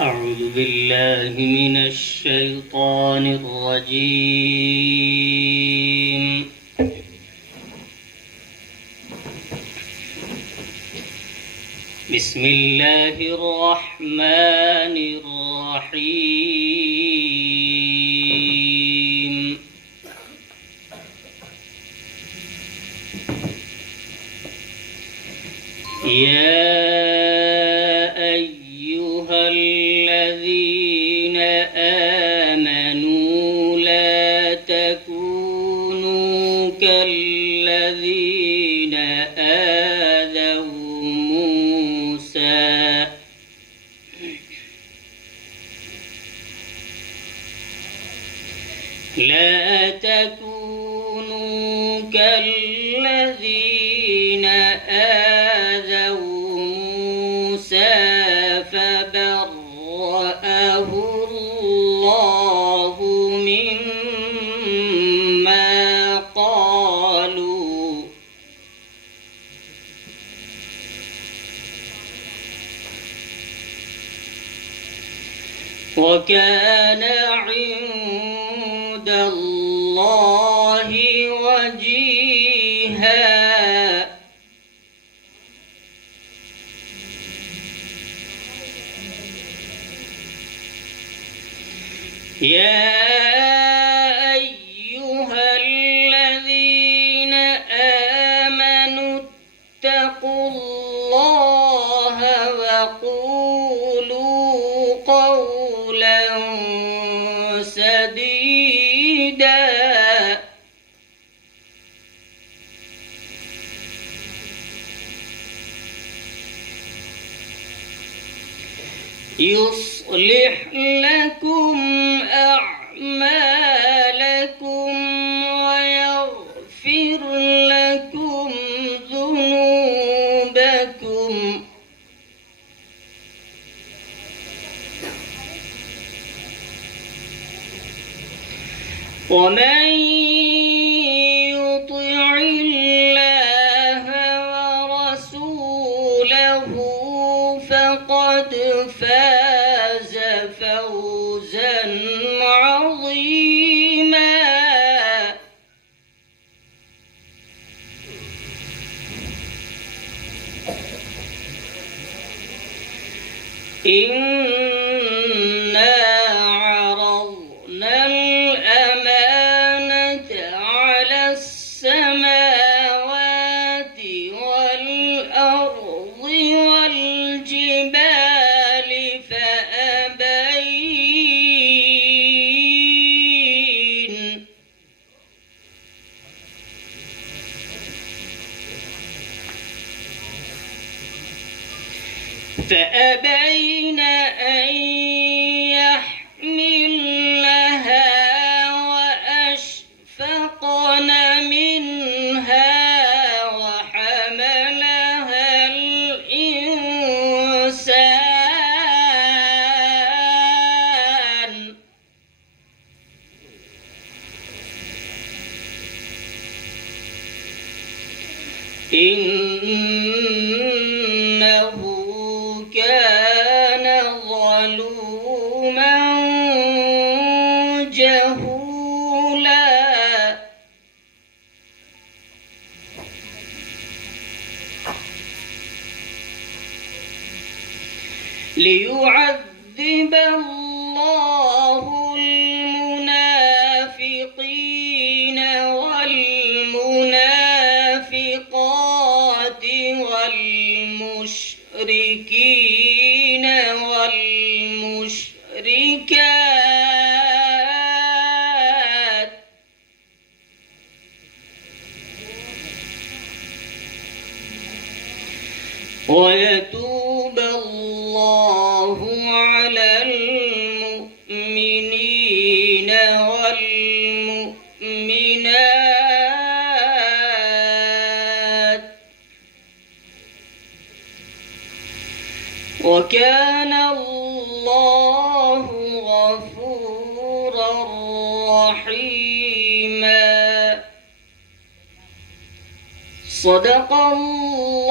أعوذ بالله من الشيطان الرجيم. بسم الله الرحمن الرحيم. يا أيها الذين آمنوا لا تكونوا كالذين آذوا موسى لا تكونوا كالذين آذوا موسى فبرأه الله مما قالوا وكان عند الله وجيها. يا أيها الذين آمنوا اتقوا الله وقولوا قولا سديدا يصلح لكم أعمالكم ويغفر لكم ذنوبكم ومن يطع الله ورسوله فقد فاز فوزا عظيما. إنا عرضنا الأمانة على السماوات والأرض والجبال فأبين أن يحملنها وأشفقن منها وحملها الإنسان إنه كان ظلوما جهولا. ليعذب الله المنافقين والمنافقات والمشركين والمشركات ويتوب الله على المؤمنين والمؤمنات وكان الله غفورا رحيما. صدق الله